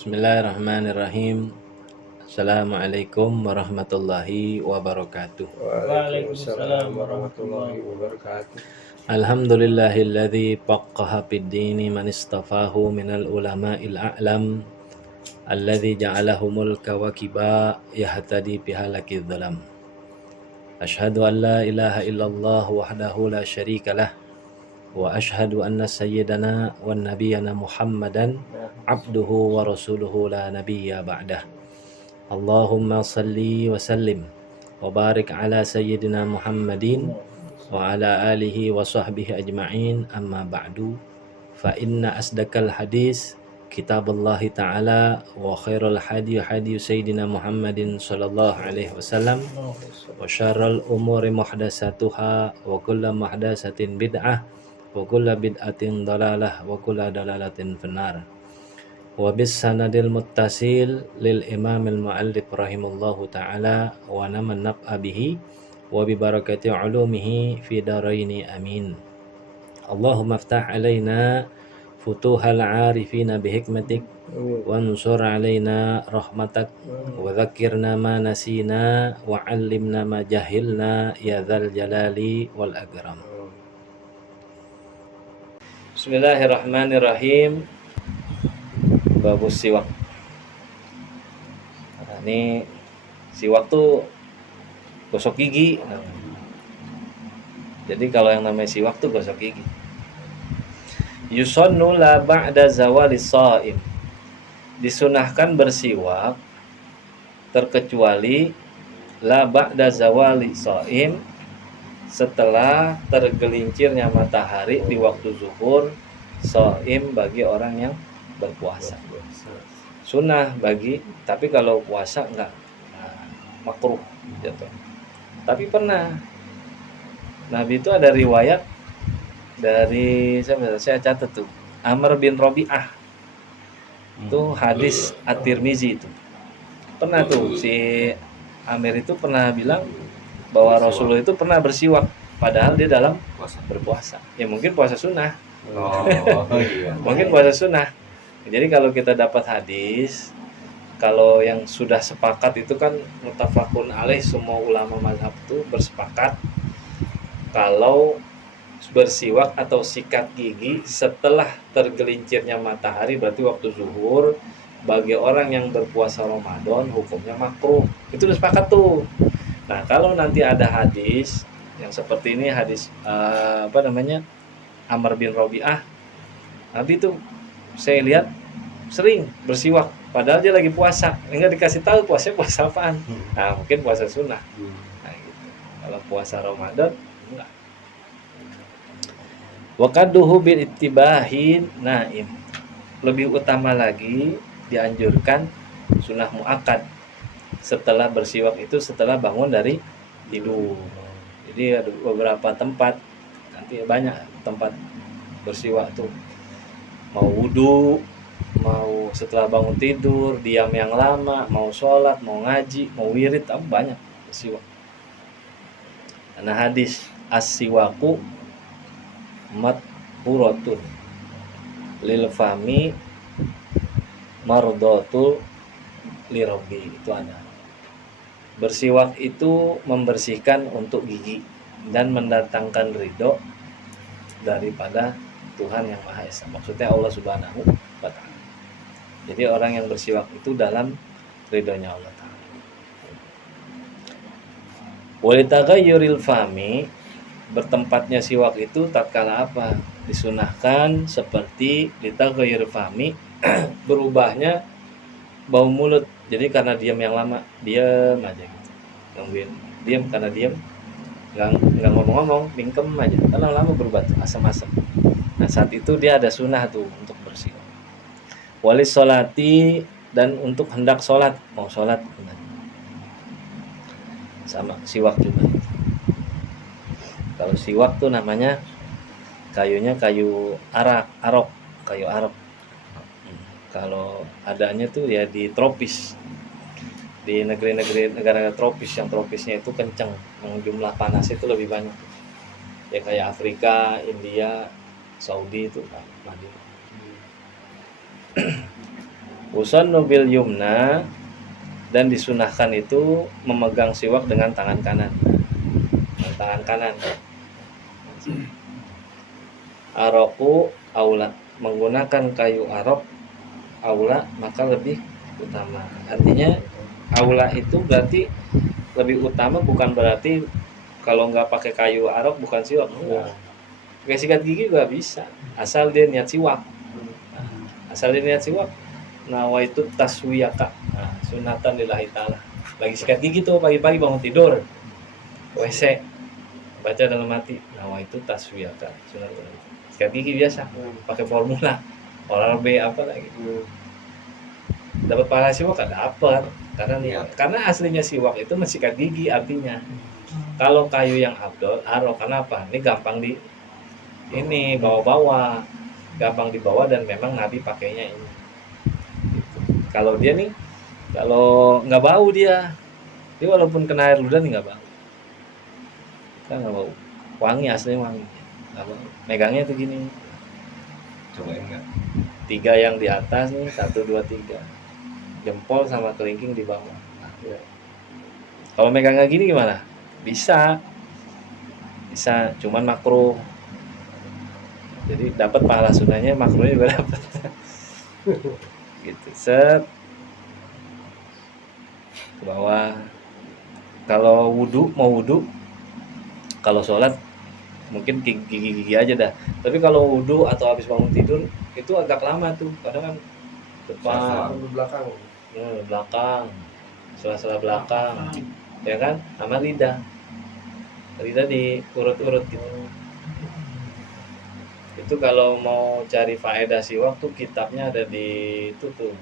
Bismillahirrahmanirrahim. Assalamualaikum warahmatullahi wabarakatuh. Waalaikumsalam warahmatullahi wabarakatuh. Alhamdulillahilladzi faqqaha fid-dini man istafahu minal ulama'il a'lam alladzi ja'alahumul kawakiba yahtadi bihalakidz dhalam. Asyhadu an la ilaha illallah wahdahu la syarikalah wa asyhadu anna sayyidana wan nabiyyana Muhammadan abduhu wa rasuluhu la nabiyya ba'dah. Allahumma salli wa sallim wa barik ala sayyidina Muhammadin wa ala alihi wa sahbihi ajma'in, amma ba'du. Fa inna asdaqal hadis kitaballahi ta'ala wa khairul hadi sayyidina Muhammadin sallallahu alaihi wasallam wa syarrul umuri muhdatsatuha wa kullu muhdatsatin bid'ah wa kullu bid'atin dalalah wa kullu dalalatin finnar. Wa bis sanadil muttasil lil imamil muallif rahimallahu ta'ala wa naman naf'a bihi wa bi barakati ulumihi fi daraini amin. Allahumma aftah alaina futuhal arifina bihikmatik wa ansur alaina rahmatak wa dhakkirna ma nasina wa 'allimna ma jahilna ya dzal jalali wal akram. Bismillahirrahmanirrahim. Babus siwak. Nah, ini siwak tuh gosok gigi. Jadi kalau yang namanya siwak tuh gosok gigi. Yusannu la ba'da zawalis shaim. Disunahkan bersiwak terkecuali la ba'da zawali shaim, setelah tergelincirnya matahari di waktu zuhur, shaim bagi orang yang berpuasa. Sunnah bagi, tapi kalau puasa enggak, makruh gitu. Tapi pernah Nabi itu ada riwayat dari saya catat tuh, Amr bin Rabi'ah. Itu hadis At-Tirmizi itu. Pernah tuh si Amir itu pernah bilang bahwa Rasulullah itu pernah bersiwak padahal dia dalam berpuasa. Ya mungkin puasa sunnah. Iya. Mungkin puasa sunnah. Jadi kalau kita dapat hadis, kalau yang sudah sepakat itu kan muttafaqun alaih, semua ulama mazhab itu bersepakat kalau bersiwak atau sikat gigi setelah tergelincirnya matahari, berarti waktu zuhur, bagi orang yang berpuasa Ramadan hukumnya makruh. Itu udah sepakat tuh. Nah, kalau nanti ada hadis yang seperti ini, hadis Amr bin Rabi'ah, Nabi itu saya lihat sering bersiwak padahal dia lagi puasa, enggak dikasih tahu puasa apaan. Nah, mungkin puasa sunnah. Nah, gitu. Kalau puasa Ramadan enggak. Wa qaduhu bil ittibahin naim. Lebih utama lagi dianjurkan sunnah muakkad setelah bersiwak itu setelah bangun dari tidur. Jadi ada beberapa tempat, nanti banyak tempat bersiwak tuh. Mau wudu, mau setelah bangun tidur, diam yang lama, mau sholat, mau ngaji, mau wirid, banyak bersiwak. Karena hadis as-siwaku mathuratun lil fami mardatul lirabbi, itu ada. Bersiwak itu membersihkan untuk gigi dan mendatangkan ridho daripada Tuhan yang Maha Esa. Maksudnya Allah Subhanahu wa Ta'ala. Jadi orang yang bersiwak itu dalam ridhonya Allah Ta'ala. Walitaghayyuril fami, bertempatnya siwak itu tatkala apa? Disunahkan seperti litaghayyuril fami, berubahnya bau mulut. Jadi karena diam yang lama, diam aja gitu. Gangguin. Diam karena diam, enggak ngomong-ngomong, mingkem aja. Karena lama berubah tuh asam-asam. Nah, saat itu dia ada sunnah tuh untuk bersiwak. Walis sholati, dan untuk hendak sholat, mau sholat sama siwak juga. Kalau siwak tuh namanya kayunya kayu arok, kayu arok. Kalau adanya tuh ya di tropis, di negara tropis, yang tropisnya itu kenceng, yang jumlah panas itu lebih banyak. Ya kayak Afrika, India, Saudi itu Madinah. Usannu bil yumna, dan disunahkan itu memegang siwak dengan tangan kanan. Dengan tangan kanan. Aroku aula, menggunakan kayu arok aula maka lebih utama. Artinya aula itu berarti lebih utama, bukan berarti kalau nggak pakai kayu arok bukan siwak. Enggak. Pakai sikat gigi juga bisa, asal dia niat siwak. Asal dia niat siwak. Nawaitu taswiyaka. Nah, sunatan lillahi ta'ala. Lagi sikat gigi tuh pagi-pagi bangun tidur, WC, baca dalam hati nawaitu taswiyaka, sunatan. Sikat gigi biasa, pakai formula, oral B apa lagi. Dapat pahala siwak kan dapat, karena aslinya siwak itu mensikat gigi artinya. Kalau kayu yang abdol, arok, kenapa? Ini gampang ini bawa-bawa, gampang dibawa, dan memang Nabi pakainya ini. Kalau dia nih, kalau nggak bau dia walaupun kena air ludah nih nggak bau, kan nggak bau, wangi, aslinya wangi, nggak bau. Megangnya tuh gini, Cobain nggak? 3 yang di atas nih, 1, 2, 3, jempol sama kelingking di bawah. Ya. Kalau megangnya gini gimana? Bisa, cuman makruh. Jadi dapat pahala sunahnya, makruhnya juga dapat. Gitu, set ke bawah. Kalau mau wudhu, kalau sholat mungkin gigi aja dah. Tapi kalau wudhu atau habis bangun tidur itu agak lama tuh, kadang kan depan, belakang, sela-sela belakang, ya kan, sama lidah diurut-urut gitu. Itu kalau mau cari faedah siwak tuh kitabnya ada di itu tuh,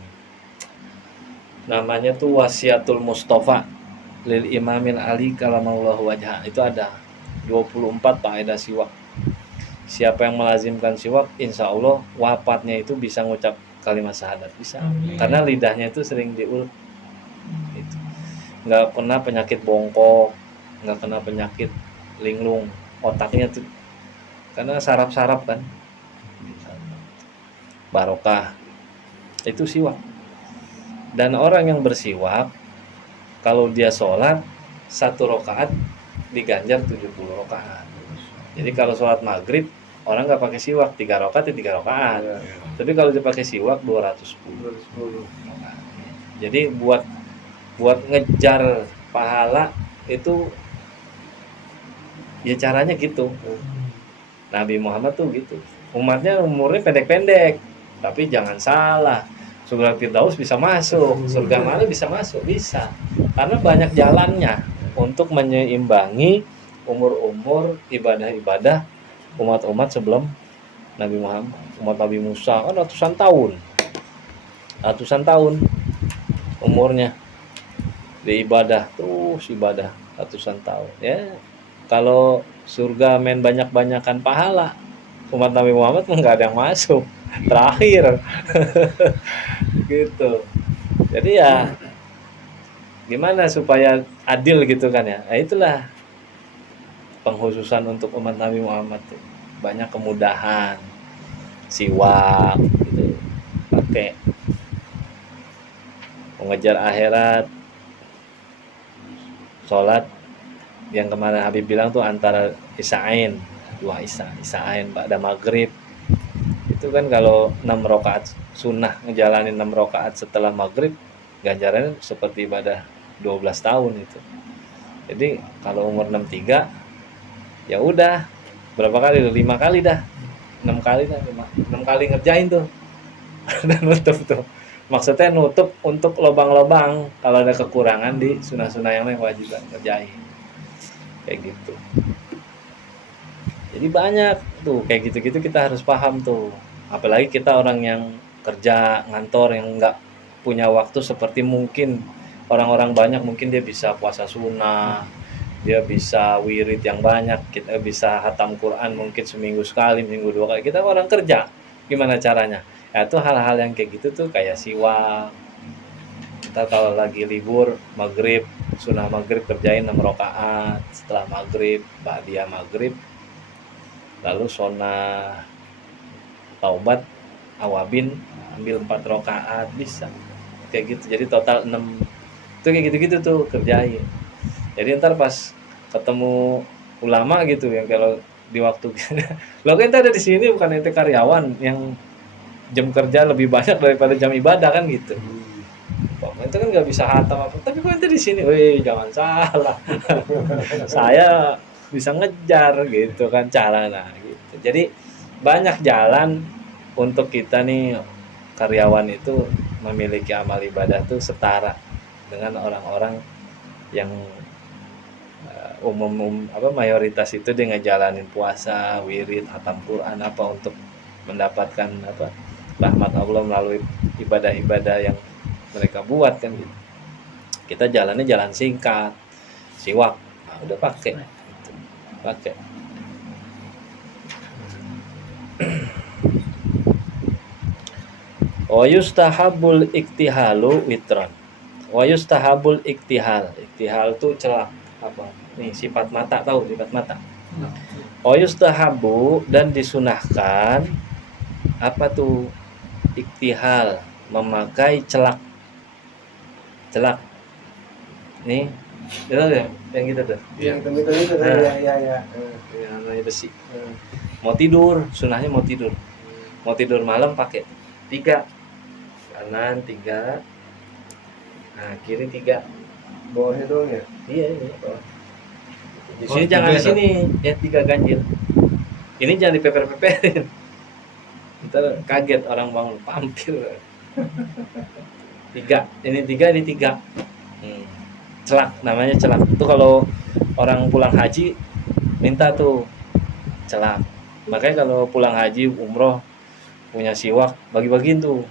namanya tuh Wasiatul Mustafa lil Imamil Ali kalamallahu wajha. Itu ada 24 faedah siwak. Siapa yang melazimkan siwak, insya Allah wafatnya itu bisa ngucap kalimat syahadat, bisa. Karena lidahnya itu sering diurut gitu. Nggak kena penyakit bongkok, nggak kena penyakit linglung, otaknya tuh karena saraf-saraf kan, barokah. Itu siwak. Dan orang yang bersiwak, kalau dia sholat 1 rakaat diganjar 70 rakaat. Jadi kalau sholat maghrib orang nggak pakai siwak 3 rakaat ya 3 rakaat. Tapi kalau dia pakai siwak 210. Jadi buat ngejar pahala itu ya caranya gitu. Nabi Muhammad tuh gitu. Umatnya umurnya pendek-pendek, tapi jangan salah. Surga Firdaus bisa masuk, surga mana bisa masuk, bisa. Karena banyak jalannya untuk menyeimbangi umur-umur ibadah-ibadah umat-umat sebelum Nabi Muhammad. Umat Nabi Musa kan ratusan tahun umurnya di ibadah, terus ibadah ratusan tahun. Ya, kalau surga main banyak-banyakan pahala, umat Nabi Muhammad nggak ada yang masuk, terakhir. Gitu. Jadi ya gimana supaya adil gitu kan ya. Nah, itulah pengkhususan untuk umat Nabi Muhammad tuh. Banyak kemudahan, siwak gitu, pakai mengejar akhirat, sholat yang kemarin Habib bilang tuh antara isyain, 2 isyain pada maghrib. Itu kan kalau 6 rakaat sunnah, ngejalanin 6 rakaat setelah maghrib, ganjarannya seperti ibadah 12 tahun itu. Jadi kalau umur 63 ya udah berapa kali? 5 kali dah. 6 kali dah, 6 kali ngerjain tuh. Dan nutup tuh. Maksudnya nutup untuk lobang-lobang kalau ada kekurangan di sunah-sunah yang lain, wajib ngerjain. Kayak gitu. Jadi banyak tuh kayak gitu-gitu, kita harus paham tuh. Apalagi kita orang yang kerja ngantor yang nggak punya waktu seperti mungkin orang-orang banyak, mungkin dia bisa puasa sunnah, dia bisa wirid yang banyak, kita bisa hatam Quran mungkin seminggu sekali, minggu 2 kali. Kita orang kerja, gimana caranya? Ya itu hal-hal yang kayak gitu tuh kayak siwak. Kita kalau lagi libur maghrib, sunnah maghrib kerjain 6 rakaat, setelah maghrib, ba'diyah maghrib, lalu sunnah taubat awabin, ambil 4 rakaat bisa kayak gitu. Jadi total 6 itu kayak gitu-gitu tuh kerjain. Jadi ntar pas ketemu ulama gitu yang kalau di waktu lo kan ente ada di sini bukan ente karyawan yang jam kerja lebih banyak daripada jam ibadah kan gitu. Itu kan nggak bisa hatam apa, tapi kok ente di sini, wih jangan salah, saya bisa ngejar gitu kan cara nah gitu. Jadi banyak jalan untuk kita nih karyawan itu memiliki amal ibadah tuh setara dengan orang-orang yang mayoritas itu dia ngejalanin puasa, wirid, hatam Quran apa untuk mendapatkan apa rahmat Allah melalui ibadah-ibadah yang mereka buat kan gitu. Kita jalannya jalan singkat, siwak, nah, udah pakai, gitu. Pakai. Wa yustahabul iktihalu witron. Wa yustahabul iktihal. Iktihal tuh celak apa? Nih sifat mata, tahu sifat mata. Wa yustahabu dan disunahkan apa tuh iktihal, memakai celak. Celak. Nih, itu ya yang gitu tuh. Yang tengah-tengah itu ya. Yang namanya besi. Mau tidur, sunahnya mau tidur. Mau tidur malam pakai 3. Kanan 3. Nah, kiri 3. Bawahnya doang ya? Iya, bawah. Di sini jangan di sini, ya 3 ganjil. Ini jangan dipeper-peperin. Ntar kaget orang bangun pampir. 3, ini 3, ini 3. Celak, namanya celak. Itu kalau orang pulang haji minta tuh celak. Makanya kalau pulang haji umroh punya siwak bagi-bagiin tuh.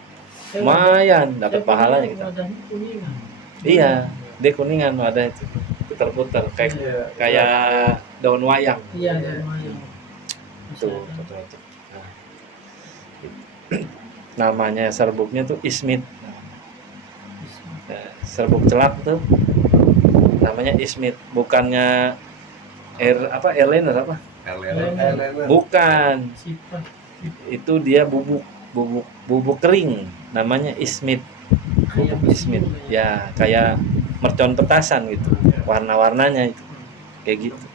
Lumayan dapat pahalanya kita. Iya, dia kuningan ada itu. Putar-putar kayak daun wayang. Iya, daun wayang. Tuh. Nah. Namanya serbuknya tuh ismit. Nah, serbuk celak tuh namanya ismit, bukannya airliner apa? Bukan. Itu dia bubuk kering, namanya ismit. Bubuk ismit. Ya, kayak mercon petasan gitu. Warna-warnanya itu kayak gitu.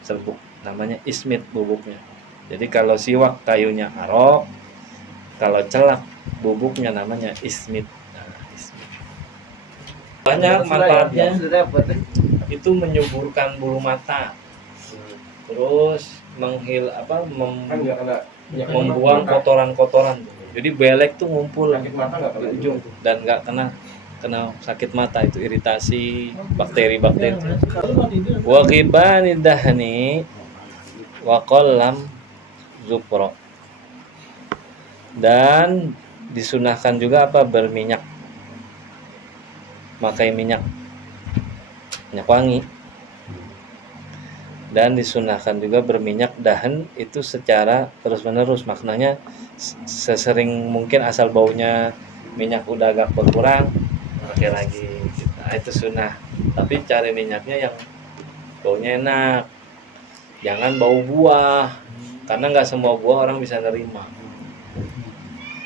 Serbuk namanya ismit bubuknya. Jadi kalau siwak kayunya arok, kalau celak bubuknya namanya ismit. Nah, ismit. Banyak manfaatnya. Itu menyuburkan bulu mata. Terus membuang kotoran-kotoran. Jadi belek tuh ngumpul di ujung dan nggak kena sakit mata, itu iritasi bakteri-bakteri. Wa ghibani dahni wa qallam zufra. Dan disunahkan juga apa? Berminyak. Pakai minyak wangi. Dan disunahkan juga berminyak dahan itu secara terus-menerus, maknanya sesering mungkin, asal baunya minyak udah agak berkurang pakai lagi gitu. Nah, itu sunnah, tapi cari minyaknya yang baunya enak, jangan bau buah, karena nggak semua buah orang bisa nerima.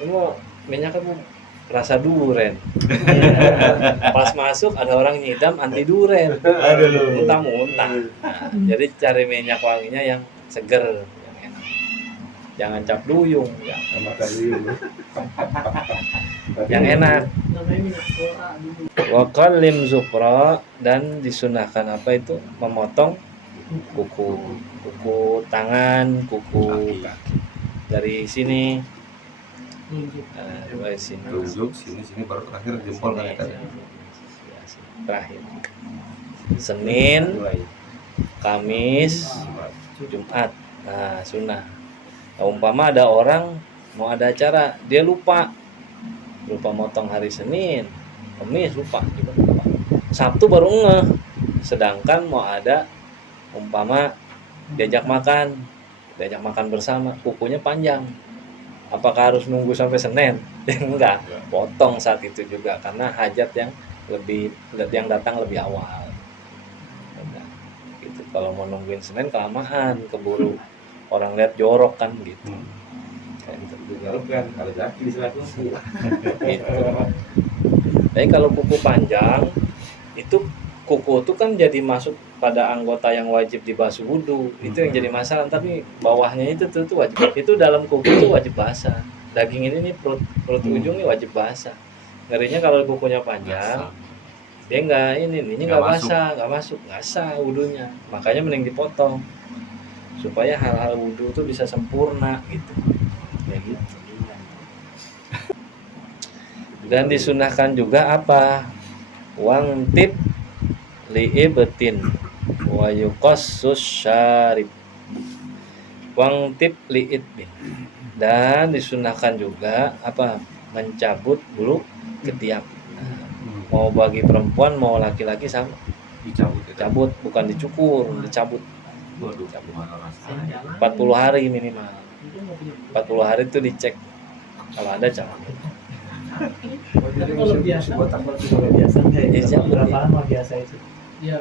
Ini minyaknya rasa duren. Pas masuk ada orang nyidam anti duren. Muntah-muntah. Nah, jadi cari minyak wanginya yang seger, yang enak. Jangan cap duyung, yang enak. Wa qallim zufra, dan disunahkan apa itu? Memotong kuku tangan, kuku kaki. Dari sini. Dari sini. Sini baru terakhir jempol kan ya. Terakhir. Senin, Kamis, Jumat. Nah, sunnah. Nah, umpama ada orang mau ada acara, dia lupa motong hari Senin, Kamis lupa. Sabtu baru ngeh. Sedangkan mau ada umpama diajak makan bersama, kukunya panjang. Apakah harus nunggu sampai Senin? Enggak, potong saat itu juga, karena hajat yang datang lebih awal. Gitu. Kalau mau nungguin Senin kelamaan, keburu orang lihat jorok kan gitu. Kayak gitu juga. kan kalau laki diselakukan. Gitu. Tapi kalau kuku panjang itu kuku itu kan jadi masuk pada anggota yang wajib dibasuh wudhu, itu yang jadi masalah. Tapi bawahnya itu tuh wajib, itu dalam kuku itu wajib basah. Daging ini nih perut ujung ini wajib basah. Ngerinya kalau kukunya panjang dia ini nggak basah, nggak masuk, nggak sah wudhunya. Makanya mending dipotong supaya hal-hal wudhu itu bisa sempurna gitu. Ya gitu. Dan disunahkan juga apa? Wangtip liibetin wa yuqassus syarib. Wangtip liitbin. Dan disunahkan juga apa? Mencabut bulu ketiak. Mau bagi perempuan mau laki-laki sama, dicabut, bukan dicukur, dicabut. Waduh, Cabut. gimana rasanya? 40 hari minimal. 40 hari itu dicek kalau ada cabut. Jadi kalau bisa biasa botak lagi. kalau biasa Iya, kayak berapa lama biasa itu? Iya.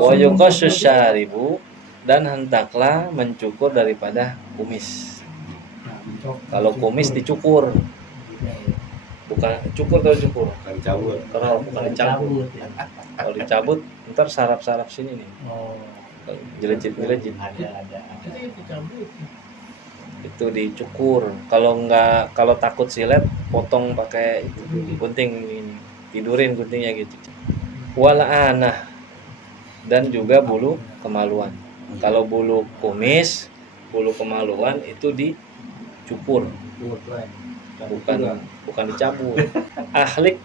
Wa yuqassus syaribu, dan hendaklah mencukur daripada kumis. Kalau kumis dicukur, bukan cukur atau cukur. Kan cabut. Kalau bukan dicabut. ya. Kalau dicabut ntar saraf-saraf sini nih, Oh, jelejit ada. Itu dicabut. itu dicukur. Kalau takut silet potong pakai gunting ini, tidurin guntingnya gitu. Wala anah, dan juga bulu kemaluan. Kalau bulu kumis, bulu kemaluan itu dicukur, bukan dicabut. Ahlik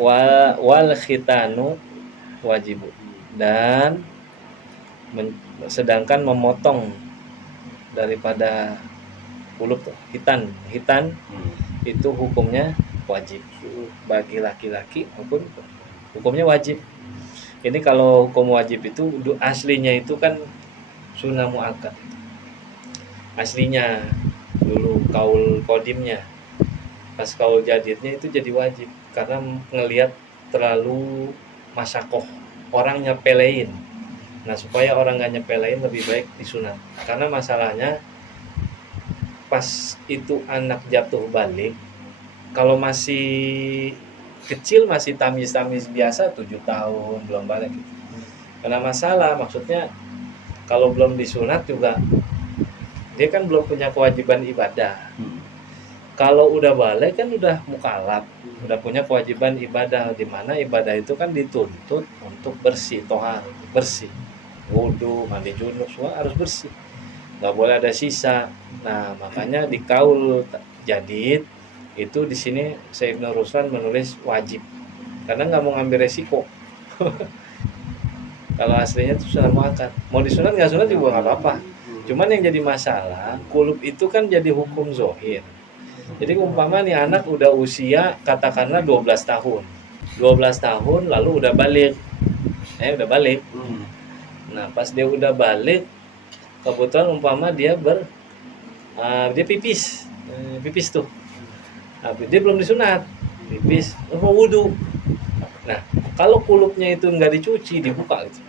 wal khitanu wajib, dan sedangkan memotong daripada kulub hitan itu hukumnya wajib bagi laki-laki maupun hukumnya wajib. Ini kalau hukum wajib itu aslinya itu kan sunnah muakkad. Aslinya dulu kaul kodimnya, pas kaul jadidnya itu jadi wajib karena ngelihat terlalu masyakoh, orang nyepelein. Nah supaya orang nggak nyepelein lebih baik disunat. Karena masalahnya pas itu anak jatuh balik, kalau masih kecil masih tamis-tamis biasa 7 tahun belum balik gitu. Karena masalah maksudnya kalau belum disunat juga dia kan belum punya kewajiban ibadah. Kalau udah balik kan udah mukallaf, udah punya kewajiban ibadah, di mana ibadah itu kan dituntut untuk bersih, tohar, bersih, wudu, mandi junub, semua harus bersih, nggak boleh ada sisa. Nah makanya di kaul jadid itu di sini Syekh Ibnu Ruslan menulis wajib karena nggak mau ngambil resiko. Kalau aslinya itu sunnah muakkad, mau disunat nggak sunat juga nggak apa-apa. Cuman yang jadi masalah kulub itu kan jadi hukum zohir. Jadi umpama nih anak udah usia katakanlah 12 tahun 12 tahun lalu udah balik, udah balik. Nah pas dia udah balik, kebetulan umpama dia dia pipis tuh, dia belum disunat, pipis mau wudu. Nah kalau kulupnya itu nggak dicuci, dibuka gitu.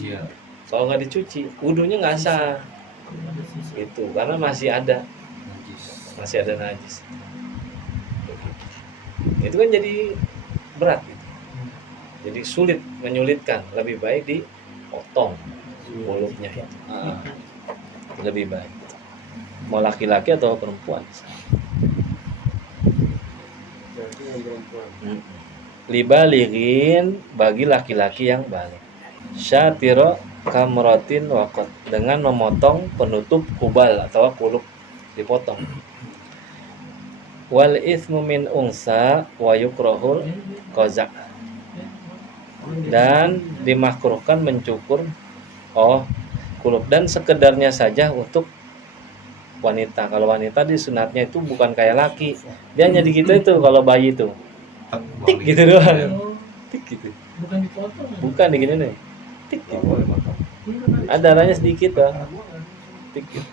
Iya. Kalau nggak dicuci, wudunya nggak sah gitu, karena masih ada najis. Itu kan jadi berat gitu. Jadi sulit, menyulitkan. Lebih baik dipotong kulupnya itu. Lebih baik. Mau laki-laki atau perempuan. Jadi yang perempuan. Libalighin, bagi laki-laki yang balik. Syatiro kamrotin wakot, dengan memotong penutup kubal atau kulub, dipotong. Wal ithmu min unsa wa yukrahul qaza', dan dimakruhkan mencukur kulub, dan sekedarnya saja untuk wanita. Kalau wanita disunatnya itu bukan kayak laki, dia hanya gitu itu. Kalau bayi itu tik gitu doang, tik gitu, Bukan dipotong. bukan digini nih, tik Nggak gitu. boleh makan. Ada darahnya sedikit lah, tik gitu.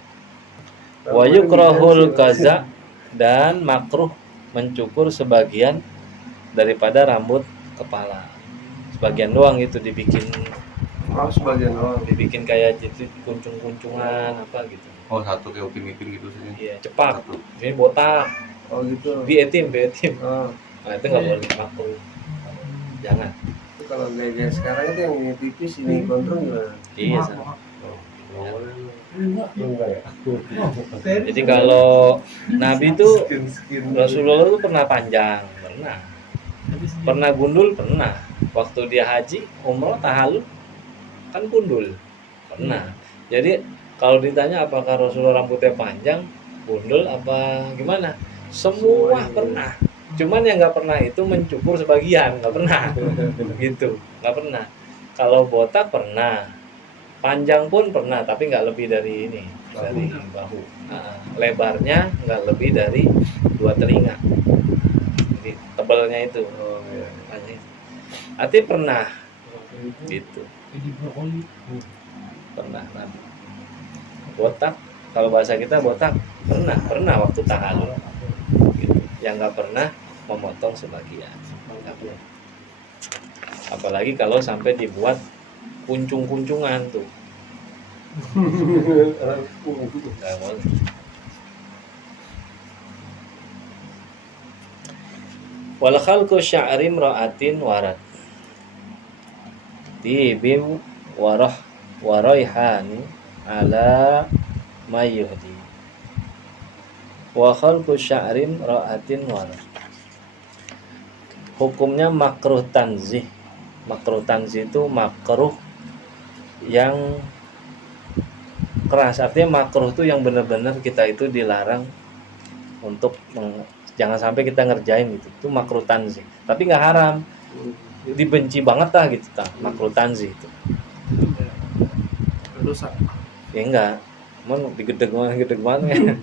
Wa yukrahul qaza', dan makruh mencukur sebagian daripada rambut kepala, sebagian doang itu dibikin Sebagian doang. kayak jadi kuncung-kuncungan apa gitu. Oh, satu kayak Upin Ipin gitu sih. Iya, cepak. Satu. Ini botak, Oh gitu. bietim. Oh, Nah, itu nggak boleh makruh. Jangan. itu kalau gaya sekarang itu yang ini tipis ini gondrong gimana? Iya, San. Enggak ya. Jadi kalau Nabi itu Skin. Rasulullah itu pernah panjang, pernah gundul, pernah. Waktu dia haji, umroh, tahallul kan gundul, pernah. Jadi kalau ditanya apakah Rasulullah rambutnya panjang, gundul apa gimana? Semua pernah. Cuman yang nggak pernah itu mencukur sebagian, nggak pernah. Gitu, nggak pernah. Kalau botak pernah, panjang pun pernah, tapi nggak lebih dari ini, dari bahu. Nah, lebarnya nggak lebih dari 2 telinga. Jadi tebalnya itu. Oh iya. Artinya pernah, gitu. Jadi brokoli. Pernah Nabi. Botak, kalau bahasa kita botak pernah waktu tahallul. Gitu. Yang nggak pernah memotong sebagian. Nggak pernah. Apalagi kalau sampai dibuat kuncung-kuncungan tuh. Nggak boleh. Wal khalqu sya'ri imra'atin warad tibim waraihani ala mayyuhdi wa khalqu sya'ri imra'atin warad. Hukumnya makruh tanzih. Makruh tanzih itu makruh yang keras, artinya makruh itu yang benar-benar kita itu dilarang untuk jangan sampai kita ngerjain gitu. Itu makruh tanzih. Tapi nggak haram, dibenci banget lah gitu makruh tanzih itu. Dosa. Ya enggak, emang digedeg mana ya.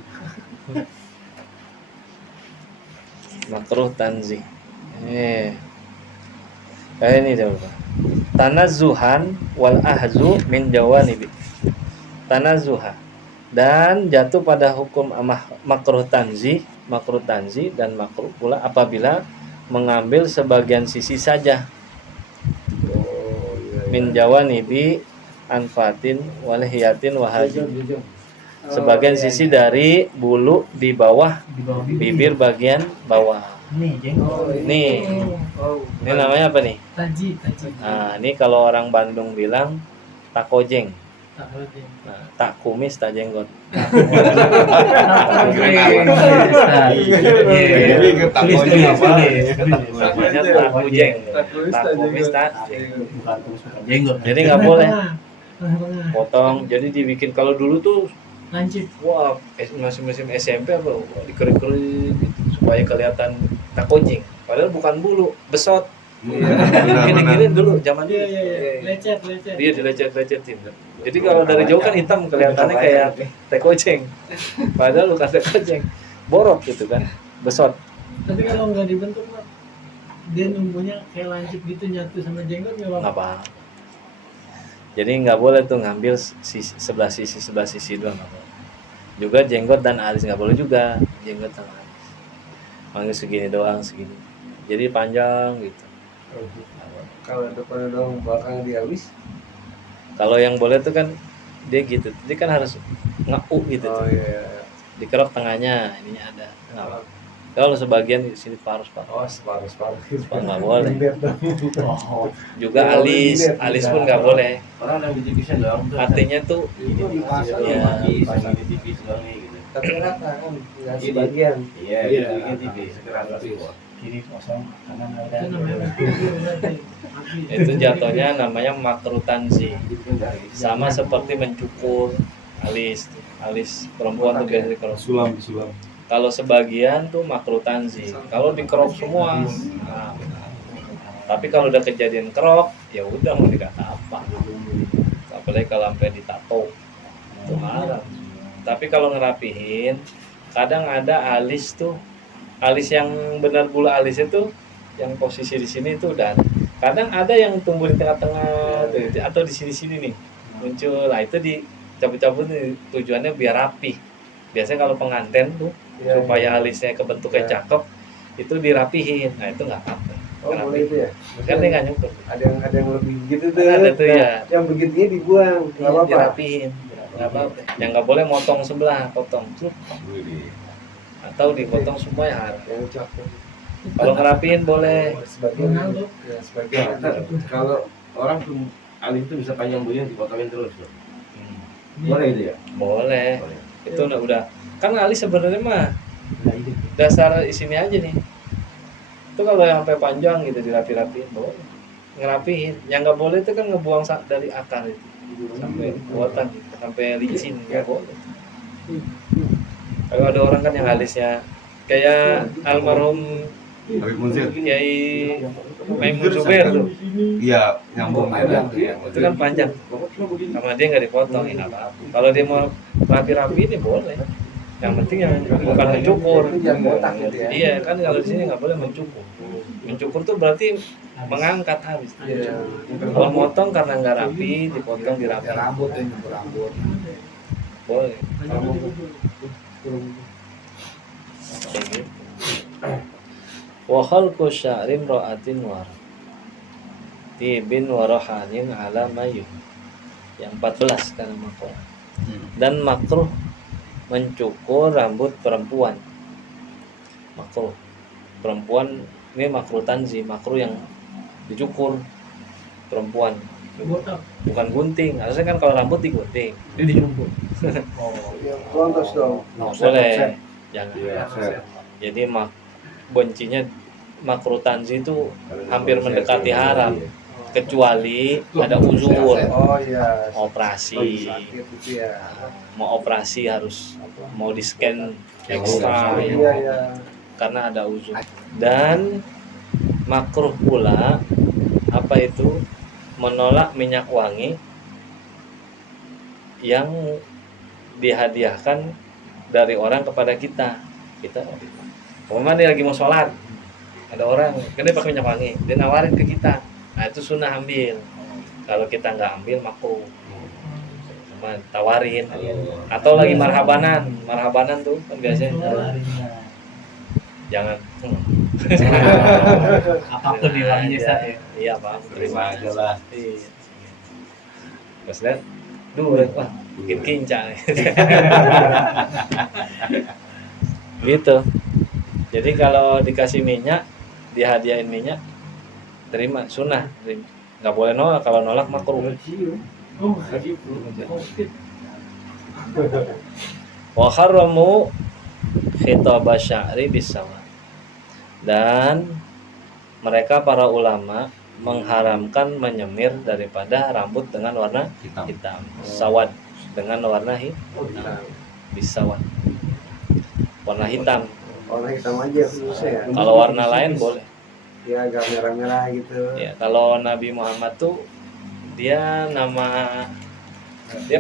Makruh tanzih. Kayak ini coba. Tanazzuhan wal ahzu min jawanibi. Tanazzuha, dan jatuh pada hukum makruh tanzih dan makruh pula apabila mengambil sebagian sisi saja. Oh iya. Min jawanibi anfatin walihiyatin wahajib. Sebagian sisi dari bulu di bawah bibir bagian bawah. Nih, jengkol. Nih, Oh, ini namanya apa nih? Taji. Nah, ini kalau orang Bandung bilang takojeng. Tak boleh. Nah, tak kumis tak jenggot. Namanya tak kujeng. Tak kumis tak jenggot. Jenggot. Jadi nggak boleh potong. Jadi dibikin, kalau dulu tuh Lancip. wah musim SMP apa wah, dikerik-kerik gitu, supaya kelihatan tak kujeng. Padahal bukan bulu, besot. Gini-gini dulu zaman dulu. Lecet. Dia dilecet-lecetin. Jadi kalau dari jauh kan hitam, kelihatannya kayak teh koceng. Padahal bukan teh koceng. Borok gitu kan, besot. Tapi kalau nggak dibentuk Mat, dia numbuhnya kayak lancip gitu, nyatu sama jenggot nggak Nggak apa-apa. apa. Jadi nggak boleh tuh ngambil sebelah sisi doang, nggak boleh. Juga jenggot dan alis nggak boleh juga, jenggot sama alis. Manggil segini doang, segini. Jadi panjang gitu. kalau depannya doang belakang dihabis. Kalau yang boleh tuh kan dia gitu, dia kan harus ngau gitu Oh tuh. iya. Dikerok tengahnya, ininya ada. Nggak apa. Kalau sebagian di sini parus. Oh, separuh. Nggak boleh. Oh, Juga alis pun nggak boleh. Orang yang ditipisin doang tuh. Artinya tuh Itu dipasang ya, Pasang di tipis doang nih gitu. tapi rata kan, nggak sebagian. Iya, bikin tipis. Sekarang tipis. kiri kosong, kanan ada. Iya. Itu namanya makruh berarti. itu jatuhnya namanya makruh tanzih. Sama seperti mencukur alis perempuan tuh biasanya dikerok. Sulam. Kalau sebagian tuh makruh tanzih. Kalau dikerok semua, nah, tapi kalau udah kejadian kerok, ya udah mau dikata apa. Apalagi kalau sampai ditato, itu haram. Tapi kalau ngerapihin, kadang ada alis yang benar bulu alisnya tuh, yang posisi di sini tuh, dan kadang ada yang tumbuh di tengah-tengah tuh, atau di sini-sini nih muncul. Nah itu dicabut-cabut nih, tujuannya biar rapi. Biasanya kalau pengantin tuh supaya alisnya kebentuknya cakep, itu dirapihin. Nah itu nggak apa-apa. Oh boleh itu ya. Kan dia nggak nyukur. Ada yang lebih gitu tuh. Ada tuh ya. Yang begitunya dibuang, nggak Iya, apa-apa. dirapihin. nggak apa-apa. Yang nggak boleh motong sebelah, potong atau dipotong semua ya haram. Yang cakep. Kalau ngerapiin boleh. Sebagian Ronaldo. ya sebagian Kalau orang tuh alis itu bisa panjang begini dipotongin terus tuh. Hmm, Boleh itu ya? boleh. Boleh. Itu udah. Kan alis sebenarnya mah dasar sini aja nih. Itu kalau yang sampai panjang gitu dirapi-rapiin boleh. Ngerapiin. Yang nggak boleh itu kan ngebuang dari akar itu sampai botak gitu, sampai licin nggak boleh. Kalau ada orang kan yang alisnya kayak almarhum Habib Munzir. Kiai Maimun Zubair tuh, Iya, nyambung ya. itu kan panjang. Sama dia nggak dipotong, ya nggak apa-apa. Kalau dia mau rapi-rapi ini boleh. Yang penting yang bukan mencukur. Itu jangan botak gitu ya. Iya kan kalau di sini nggak boleh mencukur. Mencukur tuh berarti mengangkat habis. Iya. Kalau motong karena nggak rapi, dipotong dirapi. Rambut ya, nyukur rambut. Boleh. Kalau mau Kayak gitu. Wa khalqu sya'rin ra'atin war tibin wa rahanin ala mayu. Yang 14 kan makruh. Dan makruh mencukur rambut perempuan. Makruh. Perempuan ini makruh tanzi, makruh yang dicukur perempuan. Botak. Bukan gunting. Harusnya kan kalau rambut digunting, ini dicukur. yang kontos dong. Boleh. Jangan. Iya. Jadi bencinya makruh tanzi itu hampir mendekati haram, kecuali ada uzur, Oh iya. operasi, Sakit itu ya. mau operasi harus mau di scan ekstra Iya ya, iya. karena ada uzur. Dan makruh pula apa itu menolak minyak wangi yang dihadiahkan dari orang kepada kita. Umpama dia lagi mau sholat, ada orang kan dia pakai minyak wangi, dia nawarin ke kita, nah itu sunnah ambil. Kalau kita nggak ambil makruh. Cuma tawarin. Atau lagi marhabanan tuh kan biasanya. Jangan. Apapun nilainya saya. Iya Pak, Terima aja lah. Iya. Terus lihat, duh, wah, bikin kincang. Gitu. Jadi kalau dikasih minyak, dihadiahin minyak, terima, sunnah. Nggak boleh nolak, kalau nolak makruh. Oh, COVID. Wa haramu khitab sya'ri bisawa. Dan mereka para ulama mengharamkan menyemir daripada rambut dengan warna hitam, sawad dengan warna hitam, bisawad, warna hitam. Warna hitam aja khususnya ya. Kalau warna lain boleh. Ya agak merah-merah gitu. Ya, kalau Nabi Muhammad tuh dia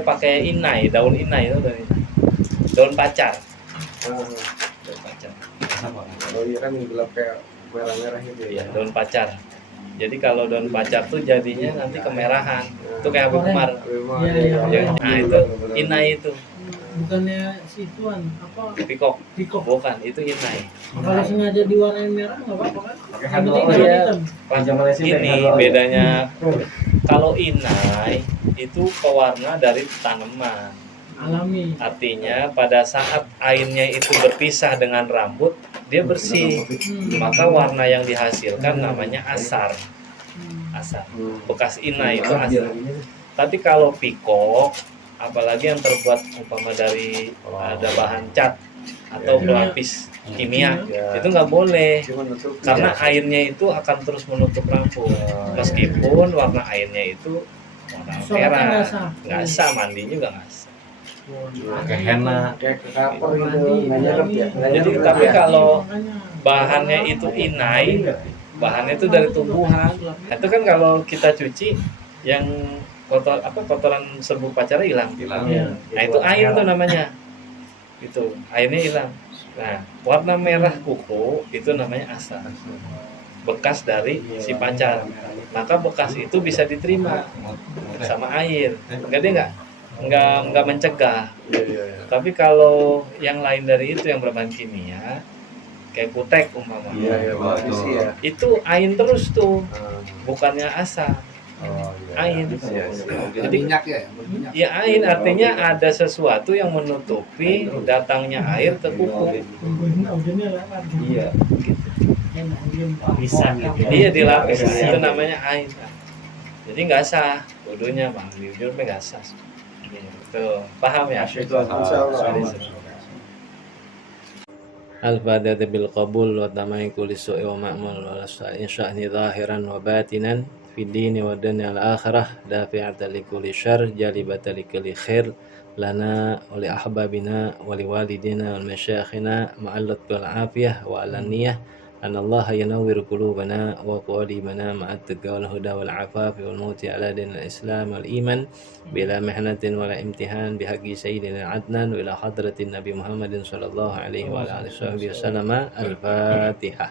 pakai inai, daun inai itu dari daun pacar. Daun pacar. Oh iya kan gelap kayak merah-merah gitu Iya, ya. daun pacar. Jadi kalau daun pacar tuh jadinya nanti kemerahan. Itu kayak Abu Umar. Memang Iya, iya. Ya, nah itu inai itu, Bukannya si tuan apa pikok. pikok. Bukan, itu inai. Kalau sengaja diwarnain merah nggak apa-apa kan? Pakai Yang handuk penting aja. jangan hitam. Panjang Malaysia Ini bedanya kalau inai itu pewarna dari tanaman. Alami. Artinya pada saat airnya itu berpisah dengan rambut, dia bersih. Maka warna yang dihasilkan namanya asar. Asar. Bekas inai itu asar. Tapi kalau pikok, apalagi yang terbuat umpama dari ada bahan cat atau pelapis kimia, itu nggak boleh. Cuma nutup. Karena airnya itu akan terus menutup rambut. Meskipun warna airnya itu warna Sholatnya merah, nggak sah. nggak sah, mandi juga nggak sah. Pakai henna. Kayak ke kapur gitu, nggak nyerep ya. Nggak Jadi nyerep tapi ya. kalau Makanya. bahannya itu inai, bahannya itu dari tumbuhan. Itu kan kalau kita cuci yang kotoran serbuk pacarnya hilang. Iya. Nah itu air tuh namanya. Itu airnya hilang. Nah warna merah kuku itu namanya asar. Bekas dari si pacar. Maka bekas itu bisa diterima sama air. Enggak, dia nggak mencegah. Tapi kalau yang lain dari itu yang berbahan kimia kayak kutek umpama, Iya, iya, bagus sih ya. itu air terus tuh, Ah, bukannya asar. Oh iya. Ain. Jadi minyak ya, berminyak. ya ain artinya ada sesuatu yang menutupi datangnya air ke kuku. Hujannya lewat. Iya. Enak, hujan. Bisa gitu. Iya dilapis, itu namanya ain. Jadi nggak sah, wudunya bang, jujur nggak sah. Gitu. Paham ya? Al-Fatihah bil qabul wa tamai kulli su'i wa ma'mul wa lasa'in sya'ni zahiran wa batinan fi dini wa dunya al-akhirah dafi'atan li kulli syarr jalibatan li kulli khair lana wa li ahbabina wa li walidina wal masyayikhina ma'allat bil afiyah wa alaniyah أن الله ينور قلوبنا وقوالبنا مع التقى والهدى والعفاف والموت على دين الإسلام والإيمان بلا محنة ولا امتحان بحق سيدنا عدنان وإلى حضرة النبي محمد صلى الله عليه وعلى آله وصحبه وسلم الفاتحة.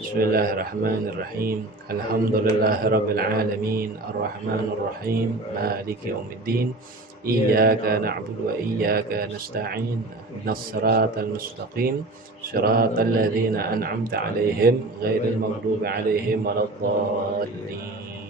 بسم الله الرحمن الرحيم الحمد لله رب العالمين الرحمن الرحيم مالك يوم الدين إياك نعبد وإياك نستعين الصراط المستقيم صراط الذين أنعمت عليهم غير المغضوب عليهم ولا الضالين